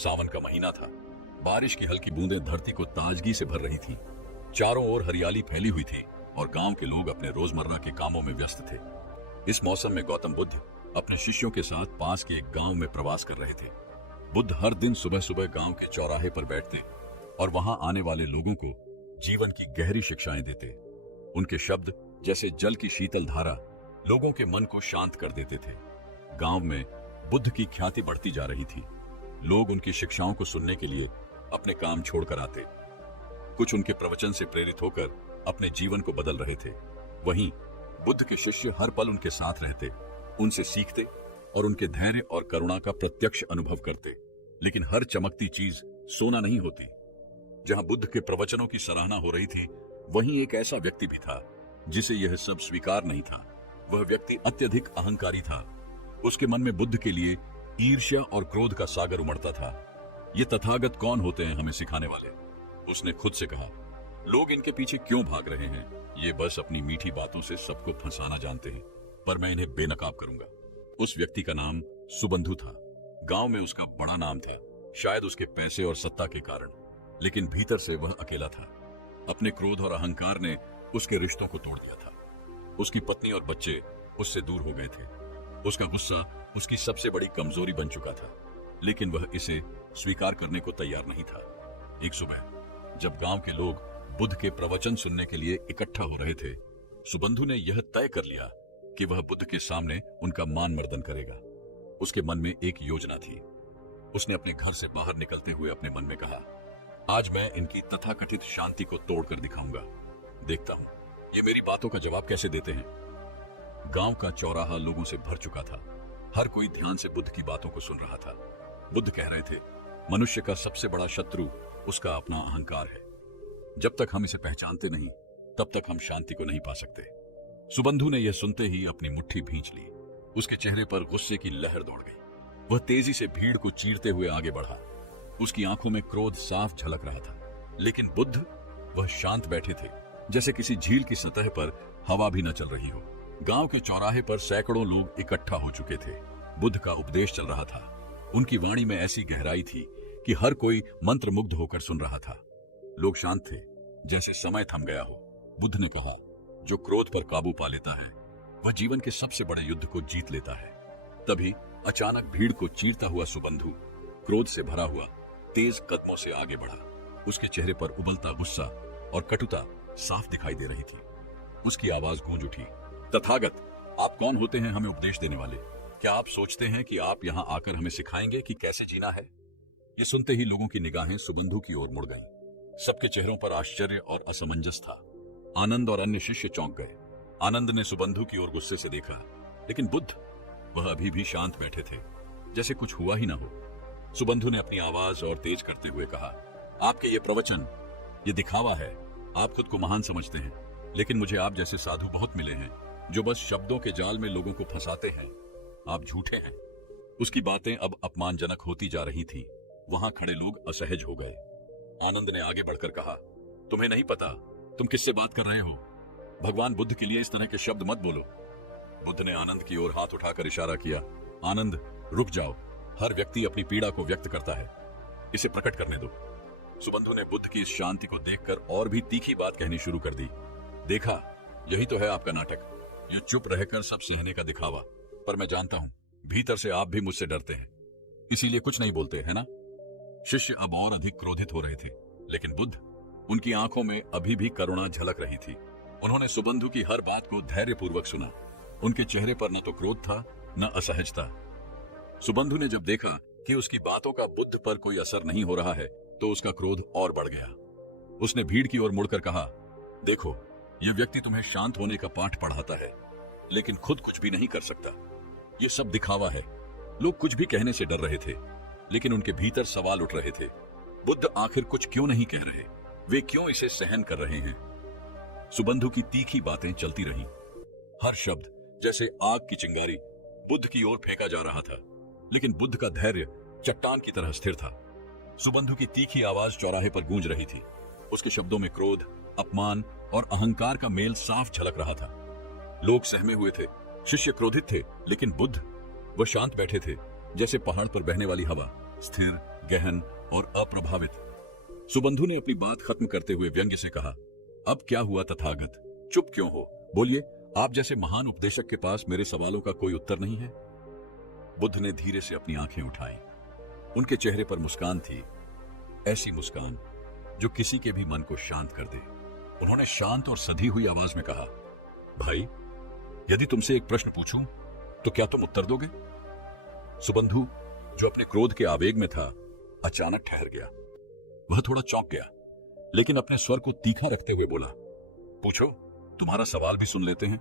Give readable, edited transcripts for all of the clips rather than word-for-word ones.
सावन का महीना था। बारिश की हल्की बूंदें धरती को ताजगी से भर रही थीं। चारों ओर हरियाली फैली हुई थी और गांव के लोग अपने रोजमर्रा के कामों में व्यस्त थे। इस मौसम में गौतम बुद्ध अपने शिष्यों के साथ पास के एक गांव में प्रवास कर रहे थे। बुद्ध हर दिन सुबह सुबह गांव के चौराहे पर बैठते और वहां आने वाले लोगों को जीवन की गहरी शिक्षाएं देते। उनके शब्द जैसे जल की शीतल धारा लोगों के मन को शांत कर देते थे। गांव में बुद्ध की ख्याति बढ़ती जा रही थी। लोग उनकी शिक्षाओं को सुनने के लिए अपने काम छोड़कर आते। कुछ उनके प्रवचन से प्रेरित होकर अपने जीवन को बदल रहे थे। वहीं बुद्ध के शिष्य हर पल उनके साथ रहते, उनसे सीखते और उनके धैर्य और करुणा का प्रत्यक्ष अनुभव करते। लेकिन हर चमकती चीज सोना नहीं होती। जहां बुद्ध के प्रवचनों की सराहना हो रही थी, वहीं एक ऐसा व्यक्ति भी था जिसे यह सब स्वीकार नहीं था। वह व्यक्ति अत्यधिक अहंकारी था। उसके मन में बुद्ध के लिए ईर्ष्या और क्रोध का सागर उमड़ता था। ये तथागत कौन होते हैं हमें सिखाने वाले? उसने खुद से कहा, लोग इनके पीछे क्यों भाग रहे हैं? ये बस अपनी मीठी बातों से सबको फंसाना जानते हैं, पर मैं इन्हें बेनकाब करूंगा। उस व्यक्ति का नाम सुबंधु था। गांव में उसका बड़ा नाम था, शायद उसके पैसे और सत्ता के कारण, लेकिन भीतर से वह अकेला था। अपने क्रोध और अहंकार ने उसके रिश्तों को तोड़ दिया था। उसकी पत्नी और बच्चे उससे दूर हो गए थे। उसका गुस्सा उसकी सबसे बड़ी कमजोरी बन चुका था, लेकिन वह इसे स्वीकार करने को तैयार नहीं था। एक सुबह जब गांव के लोग बुद्ध के प्रवचन सुनने के लिए इकट्ठा हो रहे थे, सुबंधु ने यह तय कर लिया कि वह बुद्ध के सामने उनका मान मर्दन करेगा। उसके मन में एक योजना थी। उसने अपने घर से बाहर निकलते हुए अपने मन में कहा, आज मैं इनकी तथाकथित शांति को तोड़कर दिखाऊंगा। देखता हूं ये मेरी बातों का जवाब कैसे देते हैं। गांव का चौराहा लोगों से भर चुका था। हर कोई ध्यान से बुद्ध की बातों को सुन रहा था। बुद्ध कह रहे थे, मनुष्य का सबसे बड़ा शत्रु उसका अपना अहंकार है। जब तक हम इसे पहचानते नहीं, तब तक हम शांति को नहीं पा सकते। सुबंधु ने यह सुनते ही अपनी मुट्ठी भींच ली। उसके चेहरे पर गुस्से की लहर दौड़ गई। वह तेजी से भीड़ को चीरते हुए आगे बढ़ा। उसकी आंखों में क्रोध साफ झलक रहा था। लेकिन बुद्ध, वह शांत बैठे थे, जैसे किसी झील की सतह पर हवा भी न चल रही हो। गांव के चौराहे पर सैकड़ों लोग इकट्ठा हो चुके थे। बुद्ध का उपदेश चल रहा था। उनकी वाणी में ऐसी गहराई थी कि हर कोई मंत्रमुग्ध होकर सुन रहा था। लोग शांत थे, जैसे समय थम गया हो। बुद्ध ने कहा, जो क्रोध पर काबू पा लेता है, वह जीवन के सबसे बड़े युद्ध को जीत लेता है। तभी अचानक भीड़ को चीरता हुआ सुबंधु क्रोध से भरा हुआ तेज कदमों से आगे बढ़ा। उसके चेहरे पर उबलता गुस्सा और कटुता साफ दिखाई दे रही थी। उसकी आवाज गूंज उठी, तथागत, आप कौन होते हैं हमें उपदेश देने वाले? क्या आप सोचते हैं कि आप यहाँ आकर हमें सिखाएंगे कि कैसे जीना है? ये सुनते ही लोगों की निगाहें सुबंधु की ओर मुड़ गईं। सबके चेहरों पर आश्चर्य और असमंजस था। आनंद और अन्य शिष्य चौंक गए। आनंद ने सुबंधु की ओर गुस्से से देखा, लेकिन बुद्ध, वह अभी भी शांत बैठे थे, जैसे कुछ हुआ ही ना हो। सुबंधु ने अपनी आवाज और तेज करते हुए कहा, आपके ये प्रवचन, ये दिखावा है। आप खुद को महान समझते हैं, लेकिन मुझे आप जैसे साधु बहुत मिले हैं जो बस शब्दों के जाल में लोगों को फंसाते हैं। आप झूठे हैं। उसकी बातें अब अपमानजनक होती जा रही थी। वहां खड़े लोग असहज हो गए। आनंद ने आगे बढ़कर कहा, तुम्हें नहीं पता तुम किससे बात कर रहे हो? भगवान बुद्ध के लिए इस तरह के शब्द मत बोलो। बुद्ध ने आनंद की ओर हाथ उठाकर इशारा किया, आनंद, रुक जाओ। हर व्यक्ति अपनी पीड़ा को व्यक्त करता है, इसे प्रकट करने दो। सुबंधु ने बुद्ध की इस शांति को देखकर और भी तीखी बात कहनी शुरू कर दी। देखा, यही तो है आपका नाटक, ये चुप रहकर सब सहने का दिखावा। पर मैं जानता हूं, भीतर से आप भी मुझसे डरते हैं, इसीलिए कुछ नहीं बोलते, है ना? शिष्य अब और अधिक क्रोधित हो रहे थे, लेकिन बुद्ध, उनकी आंखों में अभी भी करुणा झलक रही थी। उन्होंने सुबंधु की हर बात को धैर्यपूर्वक सुना। उनके चेहरे पर न तो क्रोध था, न असहजता। सुबंधु ने जब देखा कि उसकी बातों का बुद्ध पर कोई असर नहीं हो रहा है, तो उसका क्रोध और बढ़ गया। उसने भीड़ की ओर मुड़कर कहा, देखो, यह व्यक्ति तुम्हें शांत होने का पाठ पढ़ाता है, लेकिन खुद कुछ भी नहीं कर सकता। ये सब दिखावा है। लोग कुछ भी कहने से डर रहे थे, लेकिन उनके भीतर सवाल उठ रहे थे। बुद्ध आखिर कुछ क्यों नहीं कह रहे? वे क्यों इसे सहन कर रहे हैं? सुबंधु की तीखी बातें चलती रहीं। हर शब्द जैसे आग की चिंगारी बुद्ध की ओर फेंका जा रहा था, लेकिन बुद्ध का धैर्य चट्टान की तरह स्थिर था। सुबंधु की तीखी आवाज चौराहे पर गूंज रही थी। उसके शब्दों में क्रोध, अपमान और अहंकार का मेल साफ झलक रहा था। लोग सहमे हुए थे, शिष्य क्रोधित थे, लेकिन बुद्ध, वह शांत बैठे थे, जैसे पहाड़ पर बहने वाली हवा, स्थिर गहन और अप्रभावित। सुबंधु ने अपनी बात खत्म करते हुए व्यंग्य से कहा, अब क्या हुआ तथागत, चुप क्यों हो? बोलिए, आप जैसे महान उपदेशक के पास मेरे सवालों का कोई उत्तर नहीं है? बुद्ध ने धीरे से अपनी आंखें उठाई। उनके चेहरे पर मुस्कान थी, ऐसी मुस्कान जो किसी के भी मन को शांत कर दे। उन्होंने शांत और सधी हुई आवाज में कहा, भाई, यदि तुमसे एक प्रश्न पूछूं तो क्या तुम उत्तर दोगे? सुबंधु, जो अपने क्रोध के आवेग में था, अचानक ठहर गया। वह थोड़ा चौंक गया, लेकिन अपने स्वर को तीखा रखते हुए बोला, पूछो, तुम्हारा सवाल भी सुन लेते हैं।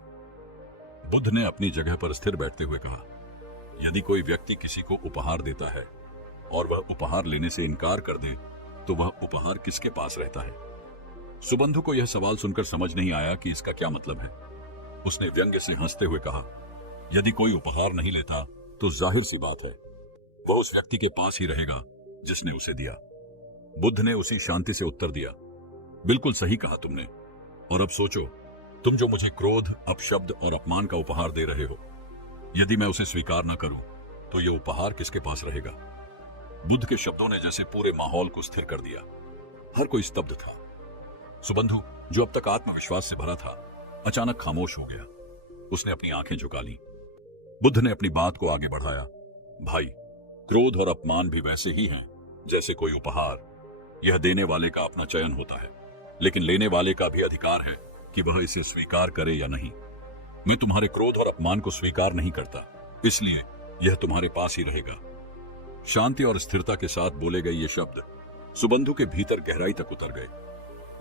बुद्ध ने अपनी जगह पर स्थिर बैठते हुए कहा, यदि कोई व्यक्ति किसी को उपहार देता है और वह उपहार लेने से इनकार कर दे तो वह उपहार किसके पास रहता है? सुबंधु को यह सवाल सुनकर समझ नहीं आया कि इसका क्या मतलब है। उसने व्यंग्य से हंसते हुए कहा, यदि कोई उपहार नहीं लेता तो जाहिर सी बात है वह उस व्यक्ति के पास ही रहेगा जिसने उसे दिया। बुद्ध ने उसी शांति से उत्तर दिया, बिल्कुल सही कहा तुमने। और अब सोचो, तुम जो मुझे क्रोध, अपशब्द और अपमान का उपहार दे रहे हो, यदि मैं उसे स्वीकार न करूं तो यह उपहार किसके पास रहेगा? बुद्ध के शब्दों ने जैसे पूरे माहौल को स्थिर कर दिया। हर कोई स्तब्ध था। सुबंधु, जो अब तक आत्मविश्वास से भरा था, अचानक खामोश हो गया। उसने अपनी आंखें झुका ली। बुद्ध ने अपनी बात को आगे बढ़ाया, भाई, क्रोध और अपमान भी वैसे ही हैं जैसे कोई उपहार। यह देने वाले का अपना चयन होता है, लेकिन लेने वाले का भी अधिकार है कि वह इसे स्वीकार करे या नहीं। मैं तुम्हारे क्रोध और अपमान को स्वीकार नहीं करता, इसलिए यह तुम्हारे पास ही रहेगा। शांति और स्थिरता के साथ बोले गए ये शब्द सुबंधु के भीतर गहराई तक उतर गए।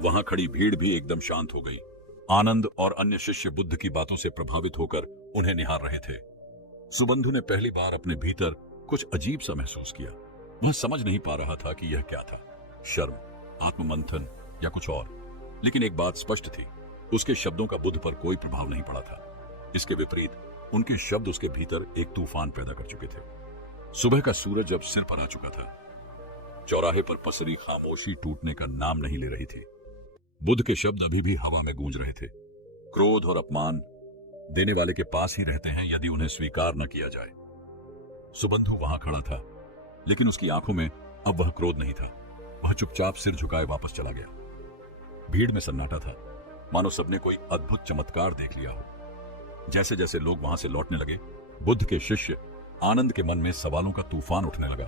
वहां खड़ी भीड़ भी एकदम शांत हो गई। आनंद और अन्य शिष्य बुद्ध की बातों से प्रभावित होकर उन्हें निहार रहे थे। सुबंधु ने पहली बार अपने भीतर कुछ अजीब सा महसूस किया। वह समझ नहीं पा रहा था कि यह क्या था, शर्म, आत्ममंथन या कुछ और। लेकिन एक बात स्पष्ट थी, उसके शब्दों का बुद्ध पर कोई प्रभाव नहीं पड़ा था। इसके विपरीत उनके शब्द उसके भीतर एक तूफान पैदा कर चुके थे। सुबह का सूरज जब सिर पर आ चुका था, चौराहे पर पसरी खामोशी टूटने का नाम नहीं ले रही थी। बुद्ध के शब्द अभी भी हवा में गूंज रहे थे। क्रोध और अपमान देने वाले के पास ही रहते हैं यदि उन्हें स्वीकार न किया जाए। सुबंधु वहां खड़ा था, लेकिन उसकी आंखों में अब वह क्रोध नहीं था। वह चुपचाप सिर झुकाए वापस चला गया। भीड़ में सन्नाटा था, मानो सबने कोई अद्भुत चमत्कार देख लिया हो। जैसे जैसे लोग वहां से लौटने लगे, बुद्ध के शिष्य आनंद के मन में सवालों का तूफान उठने लगा।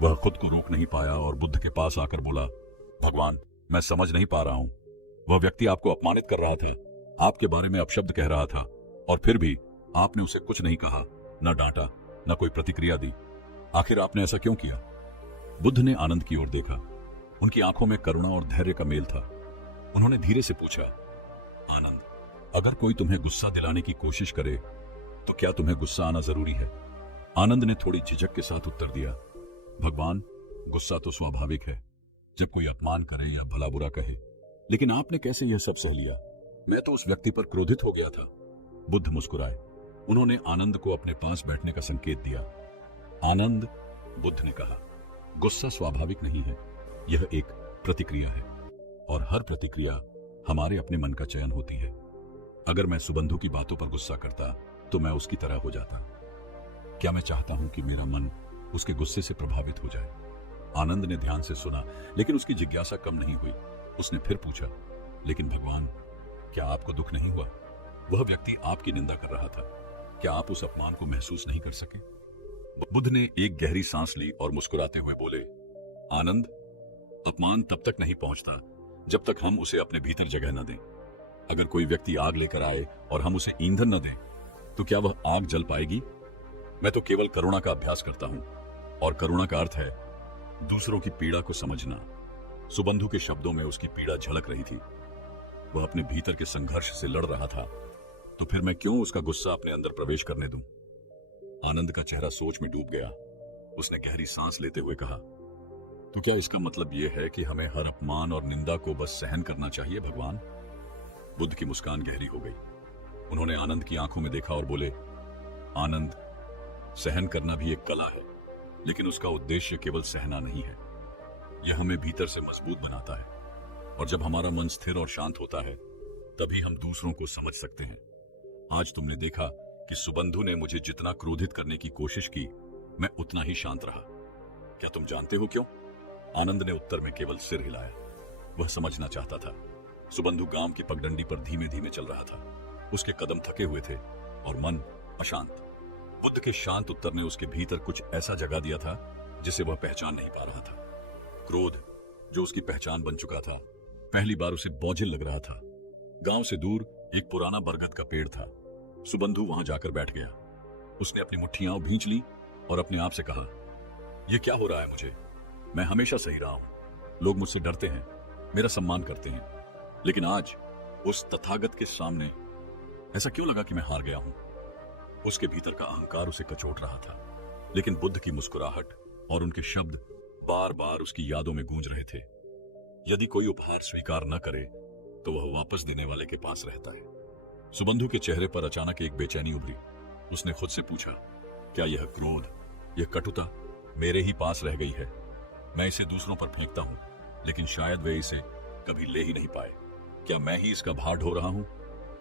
वह खुद को रोक नहीं पाया और बुद्ध के पास आकर बोला, भगवान, मैं समझ नहीं पा रहा हूं। वह व्यक्ति आपको अपमानित कर रहा था, आपके बारे में अपशब्द कह रहा था, और फिर भी आपने उसे कुछ नहीं कहा, न डांटा, न कोई प्रतिक्रिया दी। आखिर आपने ऐसा क्यों किया? बुद्ध ने आनंद की ओर देखा। उनकी आंखों में करुणा और धैर्य का मेल था। उन्होंने धीरे से पूछा, आनंद, अगर कोई तुम्हें गुस्सा दिलाने की कोशिश करे तो क्या तुम्हें गुस्सा आना जरूरी है? आनंद ने थोड़ी झिझक के साथ उत्तर दिया, भगवान, गुस्सा तो स्वाभाविक है जब कोई अपमान करे या भला बुरा कहे, लेकिन आपने कैसे यह सब सह लिया? मैं तो उस व्यक्ति पर क्रोधित हो गया था। बुद्ध मुस्कुराए। उन्होंने आनंद को अपने पास बैठने का संकेत दिया। आनंद, बुद्ध ने कहा, गुस्सा स्वाभाविक नहीं है, यह एक प्रतिक्रिया है, और हर प्रतिक्रिया हमारे अपने मन का चयन होती है। अगर मैं सुबंधु की बातों पर गुस्सा करता तो मैं उसकी तरह हो जाता। क्या मैं चाहता हूं कि मेरा मन उसके गुस्से से प्रभावित हो जाए? आनंद ने ध्यान से सुना, लेकिन उसकी जिज्ञासा कम नहीं हुई। उसने फिर पूछा, लेकिन भगवान, क्या आपको दुख नहीं हुआ? वह व्यक्ति आपकी निंदा कर रहा था, क्या आप उस अपमान को महसूस नहीं कर सके? बुद्ध ने एक गहरी सांस ली और मुस्कुराते हुए बोले, आनंद, अपमान तब तक नहीं पहुंचता जब तक हम उसे अपने भीतर जगह न दें। अगर कोई व्यक्ति आग लेकर आए और हम उसे ईंधन न दें, तो क्या वह आग जल पाएगी? मैं तो केवल करुणा का अभ्यास करता हूं, और करुणा का अर्थ है दूसरों की पीड़ा को समझना। सुबंधु के शब्दों में उसकी पीड़ा झलक रही थी। वह अपने भीतर के संघर्ष से लड़ रहा था, तो फिर मैं क्यों उसका गुस्सा अपने अंदर प्रवेश करने दूं? आनंद का चेहरा सोच में डूब गया। उसने गहरी सांस लेते हुए कहा, तो क्या इसका मतलब यह है कि हमें हर अपमान और निंदा को बस सहन करना चाहिए भगवान? बुद्ध की मुस्कान गहरी हो गई। उन्होंने आनंद की आंखों में देखा और बोले, आनंद, सहन करना भी एक कला है, लेकिन उसका उद्देश्य केवल सहना नहीं है। यह हमें भीतर से मजबूत बनाता है, और जब हमारा मन स्थिर और शांत होता है, तभी हम दूसरों को समझ सकते हैं। आज तुमने देखा कि सुबंधु ने मुझे जितना क्रोधित करने की कोशिश की, मैं उतना ही शांत रहा। क्या तुम जानते हो क्यों? आनंद ने उत्तर में केवल सिर हिलाया। वह समझना चाहता था। सुबंधु गांव की पगडंडी पर धीमे धीमे चल रहा था। उसके कदम थके हुए थे और मन अशांत। बुद्ध के शांत उत्तर ने उसके भीतर कुछ ऐसा जगा दिया था जिसे वह पहचान नहीं पा रहा था। क्रोध, जो उसकी पहचान बन चुका था, पहली बार उसे बोझिल लग रहा था। गांव से दूर एक पुराना बरगद का पेड़ था। सुबंधु वहां जाकर बैठ गया। उसने अपनी मुट्ठियां भींच ली और अपने आप से कहा, यह क्या हो रहा है मुझे? मैं हमेशा सही रहा हूं। लोग मुझसे डरते हैं, मेरा सम्मान करते हैं, लेकिन आज उस तथागत के सामने ऐसा क्यों लगा कि मैं हार गया हूं? उसके भीतर का अहंकार उसे कचोट रहा था, लेकिन बुद्ध की मुस्कुराहट और उनके शब्द बार बार उसकी यादों में गूंज रहे थे। यदि कोई उपहार स्वीकार न करे तो वह वापस देने वाले के पास रहता है। सुबंधु के चेहरे पर अचानक एक बेचैनी उभरी। उसने खुद से पूछा, क्या यह क्रोध, यह कटुता मेरे ही पास रह गई है? मैं इसे दूसरों पर फेंकता हूं, लेकिन शायद वे इसे कभी ले ही नहीं पाए। क्या मैं ही इसका भार ढो रहा हूं?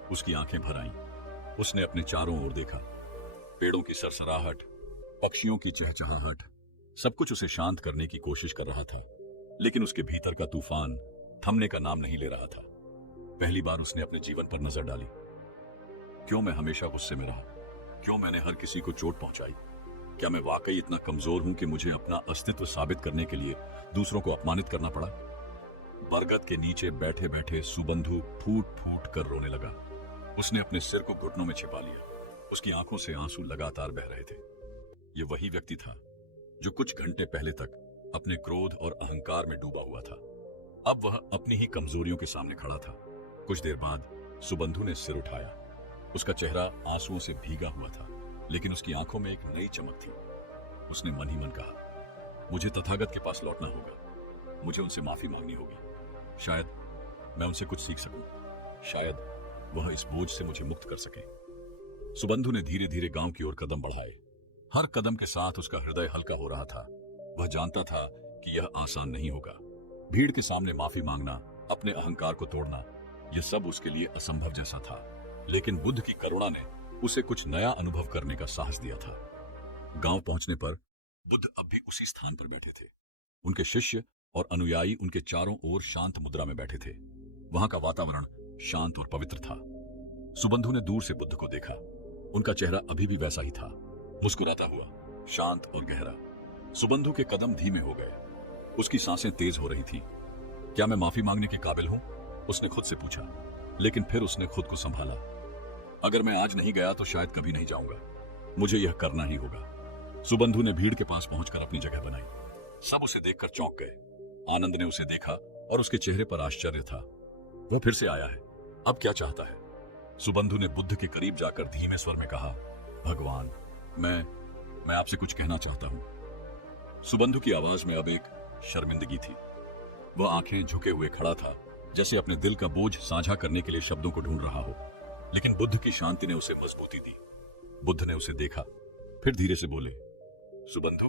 उसकी आंखें भर आईं। उसने अपने चारों ओर देखा। पेड़ों की सरसराहट, पक्षियों की चहचहाहट, सब कुछ उसे शांत करने की कोशिश कर रहा था, लेकिन उसके भीतर का तूफान थमने का नाम नहीं ले रहा था। पहली बार उसने अपने जीवन पर नजर डाली। क्यों मैं हमेशा गुस्से में रहा? क्यों मैंने हर किसी को चोट पहुंचाई? क्या मैं वाकई इतना कमजोर हूं कि मुझे अपना अस्तित्व साबित करने के लिए दूसरों को अपमानित करना पड़ा? बरगद के नीचे बैठे बैठे सुबंधु फूट फूट कर रोने लगा। उसने अपने सिर को घुटनों में छिपा लिया। उसकी आंखों से आंसू लगातार बह रहे थे। ये वही व्यक्ति था जो कुछ घंटे पहले तक अपने क्रोध और अहंकार में डूबा हुआ था। अब वह अपनी ही कमजोरियों के सामने खड़ा था। कुछ देर बाद सुबंधु ने सिर उठाया। उसका चेहरा आंसुओं से भीगा हुआ था, लेकिन उसकी आंखों में एक नई चमक थी। उसने मन ही मन कहा, मुझे तथागत के पास लौटना होगा। मुझे उनसे माफी मांगनी होगी। शायद मैं उनसे कुछ सीख सकूं। शायद वह इस बोझ से मुझे मुक्त कर सके। सुबंधु ने धीरे धीरे गांव की ओर कदम बढ़ाए। हर कदम के साथ उसका हृदय हल्का हो रहा था। वह जानता था कि यह आसान नहीं होगा। भीड़ के सामने माफी मांगना, अपने अहंकार को तोड़ना, यह सब उसके लिए असंभव जैसा था। लेकिन बुद्ध की करुणा ने उसे कुछ नया अनुभव करने का साहस दिया था। गांव पहुंचने पर बुद्ध अब भी उसी स्थान पर बैठे थे। उनके शिष्य और अनुयायी उनके चारों ओर शांत मुद्रा में बैठे थे। वहां का वातावरण शांत और पवित्र था। सुबंधु ने दूर से बुद्ध को देखा। उनका चेहरा अभी भी वैसा ही था, मुस्कुराता हुआ, शांत और गहरा। सुबंधु के कदम धीमे हो गए। उसकी सांसें तेज हो रही थी। क्या मैं माफी मांगने के काबिल हूं? उसने खुद से पूछा, लेकिन फिर उसने खुद को संभाला। अगर मैं आज नहीं गया तो शायद कभी नहीं जाऊंगा। मुझे यह करना ही होगा। सुबंधु ने भीड़ के पास पहुंचकर अपनी जगह बनाई। सब उसे देखकर चौंक गए। आनंद ने उसे देखा और उसके चेहरे पर आश्चर्य था। वह फिर से आया है। अब क्या चाहता है? सुबंधु ने बुद्ध के करीब जाकर धीमे स्वर में कहा, भगवान, मैं आपसे कुछ कहना चाहता हूं। सुबंधु की आवाज में अब एक शर्मिंदगी थी। वह आंखें झुके हुए खड़ा था, जैसे अपने दिल का बोझ साझा करने के लिए शब्दों को ढूंढ रहा हो। लेकिन बुद्ध की शांति ने उसे मजबूती दी। बुद्ध ने उसे देखा, फिर धीरे से बोले, सुबंधु,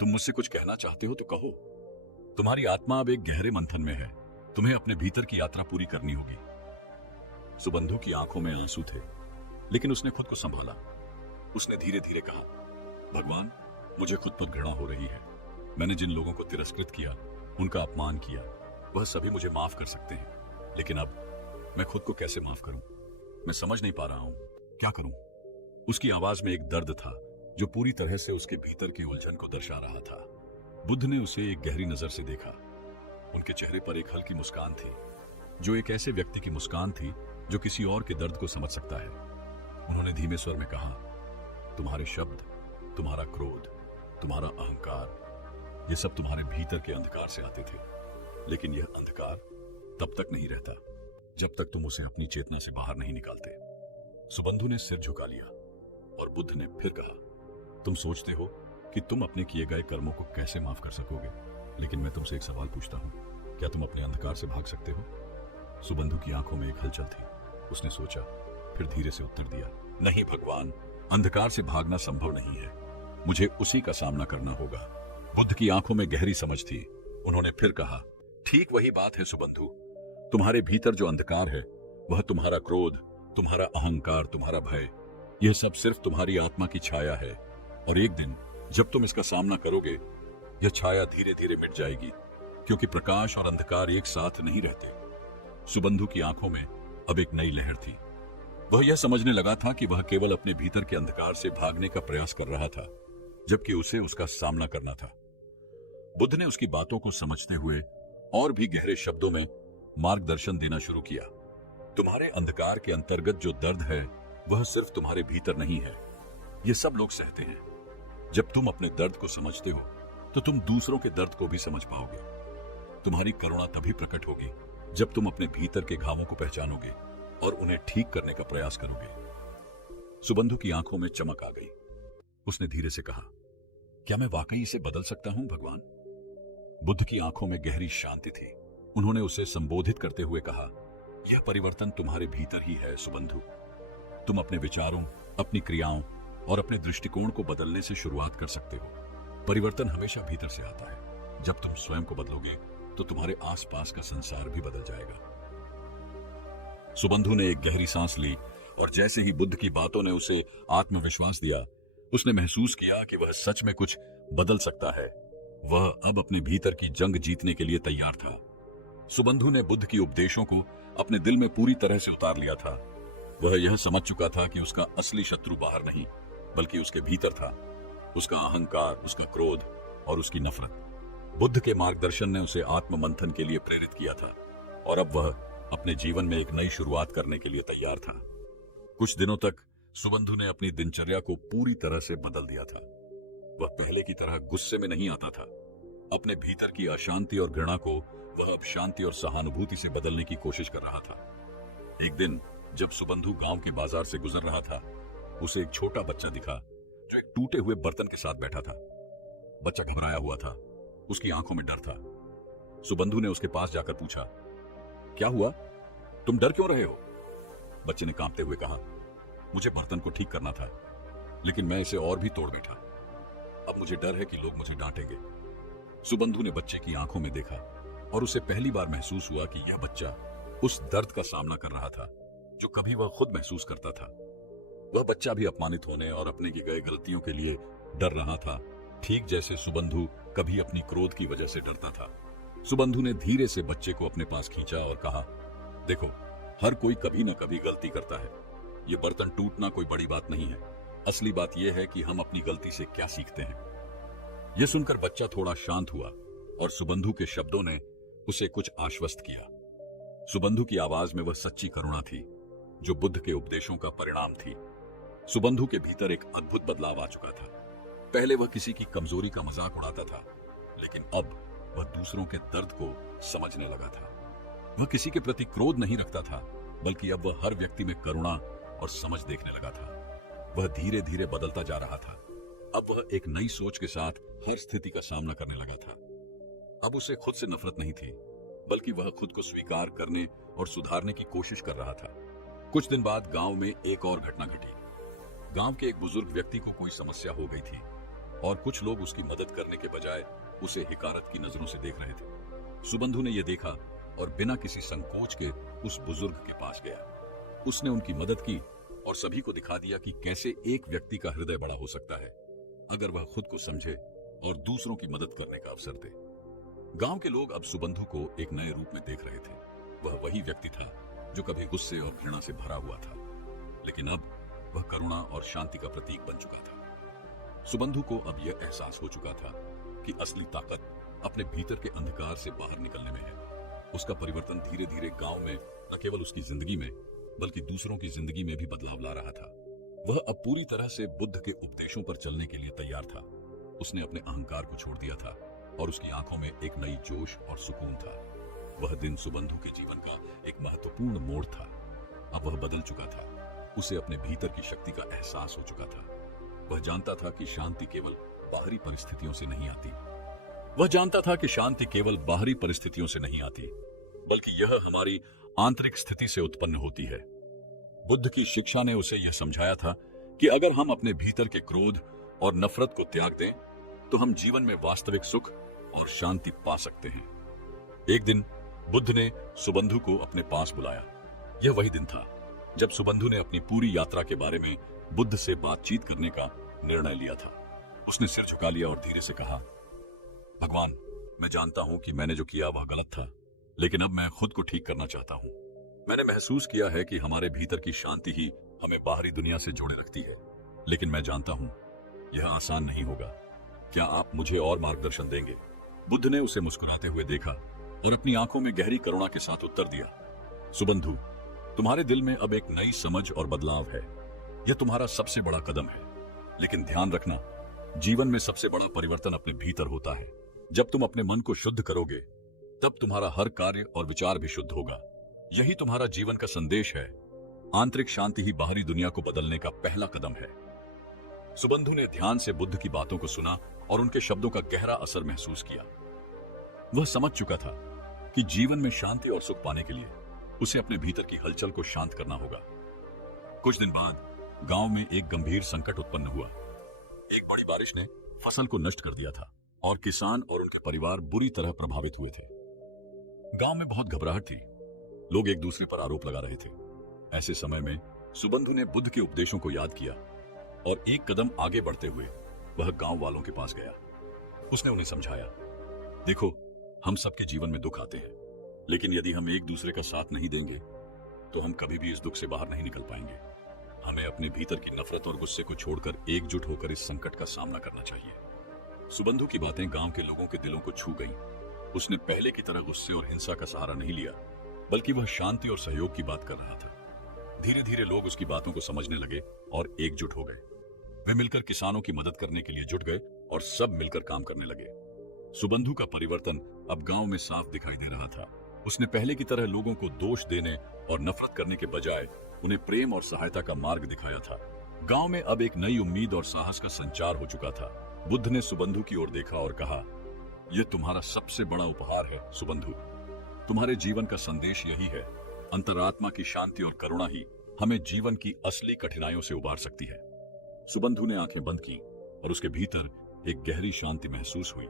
तुम मुझसे कुछ कहना चाहते हो तो कहो। तुम्हारी आत्मा अब एक गहरे मंथन में है। तुम्हें अपने भीतर की यात्रा पूरी करनी होगी। सुबंधु की आंखों में आंसू थे, लेकिन उसने खुद को संभाला। उसने धीरे धीरे कहा, भगवान, मुझे खुद पर घृणा हो रही है। मैंने जिन लोगों को तिरस्कृत किया, उनका अपमान किया, वह सभी मुझे माफ कर सकते हैं, लेकिन अब मैं खुद को कैसे माफ करूं? मैं समझ नहीं पा रहा हूं, क्या करूं? उसकी आवाज में एक दर्द था जो पूरी तरह से उसके भीतर की उलझन को दर्शा रहा था। बुद्ध ने उसे एक गहरी नजर से देखा। उनके चेहरे पर एक हल्की मुस्कान थी, जो एक ऐसे व्यक्ति की मुस्कान थी जो किसी और के दर्द को समझ सकता है। उन्होंने धीमे स्वर में कहा, तुम्हारे शब्द, तुम्हारा क्रोध, तुम्हारा अहंकार, ये सब तुम्हारे भीतर के अंधकार से आते थे। लेकिन यह अंधकार तब तक नहीं रहता जब तक तुम उसे अपनी चेतना से बाहर नहीं निकालते। सुबंधु ने सिर झुका लिया और बुद्ध ने फिर कहा, तुम सोचते हो कि तुम अपने किए गए कर्मों को कैसे माफ कर सकोगे, लेकिन मैं तुमसे एक सवाल पूछता हूं, क्या तुम अपने अंधकार से भाग सकते हो? सुबंधु की आंखों में एक हलचल थी। उसने सोचा, फिर धीरे से उत्तर दिया, नहीं भगवान, अंधकार से भागना संभव नहीं है। मुझे उसी का सामना करना होगा। बुद्ध की आंखों में गहरी समझ थी। उन्होंने फिर कहा, ठीक वही बात है सुबंधु। तुम्हारे भीतर जो अंधकार है, वह तुम्हारा क्रोध, तुम्हारा अहंकार, तुम्हारा भय, यह सब सिर्फ तुम्हारी आत्मा की छाया है। और एक दिन जब तुम इसका सामना करोगे, यह छाया धीरे धीरे मिट जाएगी, क्योंकि प्रकाश और अंधकार एक साथ नहीं रहते। सुबंधु की आंखों में अब एक नई लहर थी। वह यह समझने लगा था कि वह केवल अपने भीतर के अंधकार से भागने का प्रयास कर रहा था, जबकि उसे उसका सामना करना था। बुद्ध ने उसकी बातों को समझते हुए और भी गहरे शब्दों में मार्गदर्शन देना शुरू किया। तुम्हारे अंधकार के अंतर्गत जो दर्द है वह सिर्फ तुम्हारे भीतर नहीं है, यह सब लोग सहते हैं। जब तुम अपने दर्द को समझते हो तो तुम दूसरों के दर्द को भी समझ पाओगे। तुम्हारी करुणा तभी प्रकट होगी जब तुम अपने भीतर के घावों को पहचानोगे और उन्हें ठीक करने का प्रयास करोगे। सुबंधु की आंखों में चमक आ गई। उसने धीरे से कहा, क्या मैं वाकई इसे बदल सकता हूं भगवान? बुद्ध की आंखों में गहरी शांति थी। उन्होंने उसे संबोधित करते हुए कहा, यह परिवर्तन तुम्हारे भीतर ही है सुबंधु। तुम अपने विचारों, अपनी क्रियाओं और अपने दृष्टिकोण को बदलने से शुरुआत कर सकते हो। परिवर्तन हमेशा भीतर से आता है। जब तुम स्वयं को बदलोगे तो तुम्हारे आसपास का संसार भी बदल जाएगा। सुबंधु ने एक गहरी सांस ली और जैसे ही बुद्ध की बातों ने उसे आत्मविश्वास दिया, उसने महसूस किया कि वह सच में कुछ बदल सकता है। वह अब अपने भीतर की जंग जीतने के लिए तैयार था। सुबंधु ने बुद्ध के उपदेशों को अपने दिल में पूरी तरह से उतार लिया था। वह यह समझ चुका था कि उसका असली शत्रु बाहर नहीं, बल्कि उसके भीतर था। उसका अहंकार, उसका क्रोध और उसकी नफरत। बुद्ध के मार्गदर्शन ने उसे आत्ममंथन के लिए प्रेरित किया था और अब वह अपने जीवन में एक नई शुरुआत करने के लिए तैयार था। कुछ दिनों तक सुबंधु ने अपनी दिनचर्या को पूरी तरह से बदल दिया था। वह पहले की तरह गुस्से में नहीं आता था। अपने भीतर की अशांति और घृणा को वह अब शांति और सहानुभूति से बदलने की कोशिश कर रहा था। एक दिन जब सुबंधु गांव के बाजार से गुजर रहा था, उसे एक छोटा बच्चा दिखा जो एक टूटे हुए बर्तन के साथ बैठा था। बच्चा घबराया हुआ था, उसकी आंखों में डर था। सुबंधु ने उसके पास जाकर पूछा, क्या हुआ? तुम डर क्यों रहे हो? बच्चे ने कांपते हुए कहा, मुझे बर्तन को ठीक करना था, लेकिन मैं इसे और भी तोड़ बैठा। अब मुझे डर है कि लोग मुझे डांटेंगे। सुबंधु ने बच्चे की आंखों में देखा और उसे पहली बार महसूस हुआ कि यह बच्चा उस दर्द का सामना कर रहा था जो कभी वह खुद महसूस करता था। वह बच्चा भी अपमानित होने और अपने की गई गलतियों के लिए डर रहा था, ठीक जैसे सुबंधु कभी अपनी क्रोध की वजह से डरता था। सुबंधु ने धीरे से बच्चे को अपने पास खींचा और कहा, देखो, हर कोई कभी न कभी गलती करता है। ये बर्तन टूटना कोई बड़ी बात नहीं है। असली बात यह है कि हम अपनी गलती से क्या सीखते हैं। यह सुनकर बच्चा थोड़ा शांत हुआ और सुबंधु के शब्दों ने उसे कुछ आश्वस्त किया। सुबंधु की आवाज में वह सच्ची करुणा थी जो बुद्ध के उपदेशों का परिणाम थी। सुबंधु के भीतर एक अद्भुत बदलाव आ चुका था। पहले वह किसी की कमजोरी का मजाक उड़ाता था, लेकिन अब वह दूसरों के दर्द को समझने लगा था। वह किसी के प्रति क्रोध नहीं रखता था, बल्कि अब वह हर व्यक्ति में करुणा और समझ देखने लगा था। वह धीरे धीरे बदलता जा रहा था। अब वह एक नई सोच के साथ हर स्थिति का सामना करने लगा था। अब उसे खुद से नफरत नहीं थी, बल्कि वह खुद को स्वीकार करने और सुधारने की कोशिश कर रहा था। कुछ दिन बाद गांव में एक और घटना घटी। गांव के एक बुजुर्ग व्यक्ति को कोई समस्या हो गई थी और कुछ लोग उसकी मदद करने के बजाय उसे हिकारत की नजरों से देख रहे थे। सुबंधु ने यह देखा और बिना किसी संकोच के उस बुजुर्ग के पास गया। उसने उनकी मदद की और सभी को दिखा दिया कि कैसे एक व्यक्ति का हृदय बड़ा हो सकता है अगर वह खुद को समझे और दूसरों की मदद करने का अवसर दे। गांव के लोग अब सुबंधु को एक नए रूप में देख रहे थे। वह वही व्यक्ति था जो कभी गुस्से और घृणा से भरा हुआ था, लेकिन अब वह करुणा और शांति का प्रतीक बन चुका था। सुबंधु को अब यह एहसास हो चुका था कि असली ताकत अपने भीतर के अंधकार से बाहर निकलने में है। उसका परिवर्तन धीरे धीरे गांव में न केवल उसकी जिंदगी में बल्कि दूसरों की जिंदगी में भी बदलाव ला रहा था। वह अब पूरी तरह से बुद्ध के उपदेशों पर चलने के लिए तैयार था। उसने अपने अहंकार को छोड़ दिया था और उसकी आंखों में एक नई जोश और सुकून था। वह दिन सुबंधु के जीवन का एक महत्वपूर्ण मोड़ था। अब वह बदल चुका था। उसे अपने भीतर की शक्ति का एहसास हो चुका था। वह जानता था कि शांति केवल बाहरी परिस्थितियों से नहीं आती। बल्कि यह हमारी आंतरिक स्थिति से उत्पन्न होती है। बुद्ध की शिक्षा ने उसे यह समझाया था कि अगर हम अपने भीतर के क्रोध और नफरत को त्याग दें, तो हम जीवन में वास्तविक सुख और शांति पा सकते हैं। एक दिन बुद्ध ने सुबंधु को अपने पास बुलाया। यह वही दिन था जब सुबंधु ने अपनी पूरी यात्रा के बारे में बुद्ध से बातचीत करने का निर्णय लिया था। उसने सिर झुका लिया और धीरे से कहा, भगवान, मैं जानता हूं कि मैंने जो किया वह गलत था, लेकिन अब मैं खुद को ठीक करना चाहता हूं। मैंने महसूस किया है कि हमारे भीतर की शांति ही हमें बाहरी दुनिया से जोड़े रखती है, लेकिन मैं जानता हूं यह आसान नहीं होगा। क्या आप मुझे और मार्गदर्शन देंगे? बुद्ध ने उसे मुस्कुराते हुए देखा और अपनी आंखों में गहरी करुणा के साथ उत्तर दिया, सुबंधु, तुम्हारे दिल में अब एक नई समझ और बदलाव है। यह तुम्हारा सबसे बड़ा कदम है, लेकिन ध्यान रखना, जीवन में सबसे बड़ा परिवर्तन अपने भीतर होता है। जब तुम अपने मन को शुद्ध करोगे, तब तुम्हारा हर कार्य और विचार भी शुद्ध होगा। यही तुम्हारा जीवन का संदेश है। आंतरिक शांति ही बाहरी दुनिया को बदलने का पहला कदम है। सुबंधु ने ध्यान से बुद्ध की बातों को सुना और उनके शब्दों का गहरा असर महसूस किया। वह समझ चुका था कि जीवन में शांति और सुख पाने के लिए उसे अपने भीतर की हलचल को शांत करना होगा। कुछ दिन बाद गांव में एक गंभीर संकट उत्पन्न हुआ। एक बड़ी बारिश ने फसल को नष्ट कर दिया था और किसान और उनके परिवार बुरी तरह प्रभावित हुए थे। गांव में बहुत घबराहट थी। लोग एक दूसरे पर आरोप लगा रहे थे। ऐसे समय में सुबंधु ने बुद्ध के उपदेशों को याद किया और एक कदम आगे बढ़ते हुए वह गांव वालों के पास गया। उसने उन्हें समझाया, देखो, हम सबके जीवन में दुख आते हैं, लेकिन यदि हम एक दूसरे का साथ नहीं देंगे तो हम कभी भी इस दुख से बाहर नहीं निकल पाएंगे। हमें अपने भीतर की नफरत और गुस्से को छोड़कर एकजुट होकर इस संकट का सामना करना चाहिए। सुबंधु की बातें गांव के लोगों के दिलों को छू गईं। उसने पहले की तरह गुस्से और हिंसा का सहारा नहीं लिया, बल्कि वह शांति और सहयोग की बात कर रहा था। धीरे धीरे लोग उसकी बातों को समझने लगे और एकजुट हो गए। वे मिलकर किसानों की मदद करने के लिए जुट गए और सब मिलकर काम करने लगे। सुबंधु का परिवर्तन अब गांव में साफ दिखाई दे रहा था। उसने पहले की तरह लोगों को दोष देने और नफरत करने के बजाय उन्हें प्रेम और सहायता का मार्ग दिखाया था। गांव में अब एक नई उम्मीद और साहस का संचार हो चुका था। बुद्ध ने सुबंधु की ओर देखा और कहा, यह तुम्हारा सबसे बड़ा उपहार है सुबंधु। तुम्हारे जीवन का संदेश यही है। अंतरात्मा की शांति और करुणा ही हमें जीवन की असली कठिनाइयों से उबार सकती है। सुबंधु ने आंखें बंद की और उसके भीतर एक गहरी शांति महसूस हुई।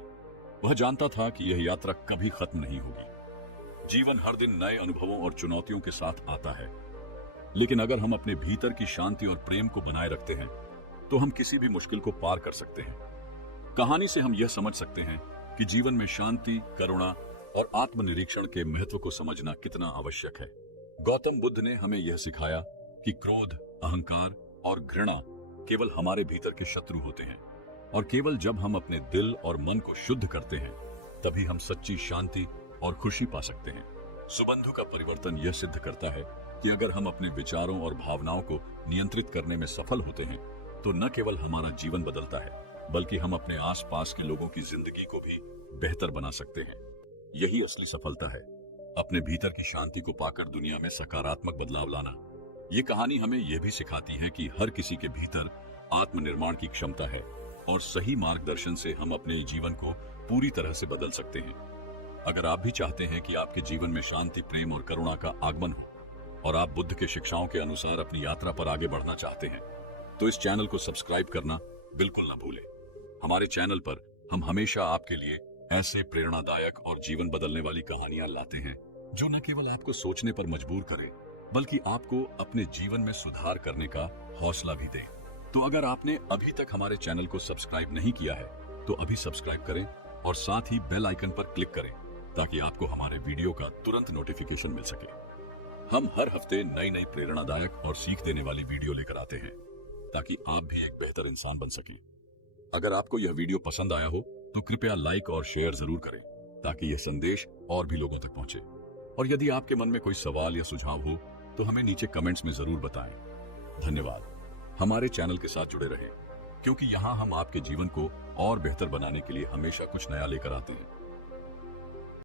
वह जानता था कि यह यात्रा कभी खत्म नहीं होगी। जीवन हर दिन नए अनुभवों और चुनौतियों के साथ आता है, लेकिन अगर हम अपने भीतर की शांति और प्रेम को बनाए रखते हैं तो हम किसी भी मुश्किल को पार कर सकते हैं। कहानी से हम यह समझ सकते हैं कि जीवन में शांति, करुणा और आत्मनिरीक्षण के महत्व को समझना कितना आवश्यक है। गौतम बुद्ध ने हमें यह सिखाया कि क्रोध, अहंकार और घृणा केवल हमारे भीतर के शत्रु होते हैं, और केवल जब हम अपने दिल और मन को शुद्ध करते हैं तभी हम सच्ची शांति और खुशी पा सकते हैं। सुबंधु का परिवर्तन यह सिद्ध करता है कि अगर हम अपने विचारों और भावनाओं को नियंत्रित करने में सफल होते हैं तो न केवल हमारा जीवन बदलता है, बल्कि हम अपने आसपास के लोगों की जिंदगी को भी बेहतर बना सकते हैं। यही असली सफलता है, अपने भीतर की शांति को पाकर दुनिया में सकारात्मक बदलाव लाना। ये कहानी हमें यह भी सिखाती है कि हर किसी के भीतर आत्मनिर्माण की क्षमता है और सही मार्गदर्शन से हम अपने जीवन को पूरी तरह से बदल सकते हैं। अगर आप भी चाहते हैं कि आपके जीवन में शांति, प्रेम और करुणा का आगमन हो और आप बुद्ध के शिक्षाओं के अनुसार अपनी यात्रा पर आगे बढ़ना चाहते हैं, तो इस चैनल को सब्सक्राइब करना बिल्कुल न भूलें। हमारे चैनल पर हम हमेशा आपके लिए ऐसे प्रेरणादायक और जीवन बदलने वाली कहानियां लाते हैं जो न केवल आपको सोचने पर मजबूर करें, बल्कि आपको अपने जीवन में सुधार करने का हौसला भी दे। तो अगर आपने अभी तक हमारे चैनल को सब्सक्राइब नहीं किया है तो अभी सब्सक्राइब करें और साथ ही बेल आइकन पर क्लिक करें ताकि आपको हमारे वीडियो का तुरंत नोटिफिकेशन मिल सके। हम हर हफ्ते नई नई प्रेरणादायक और सीख देने वाली वीडियो लेकर आते हैं ताकि आप भी एक बेहतर इंसान बन सके। अगर आपको यह वीडियो पसंद आया हो तो कृपया लाइक और शेयर जरूर करें ताकि यह संदेश और भी लोगों तक पहुंचे। और यदि आपके मन में कोई सवाल या सुझाव हो तो हमें नीचे कमेंट्स में जरूर बताएं। धन्यवाद। हमारे चैनल के साथ जुड़े रहें, क्योंकि यहाँ हम आपके जीवन को और बेहतर बनाने के लिए हमेशा कुछ नया लेकर आते हैं।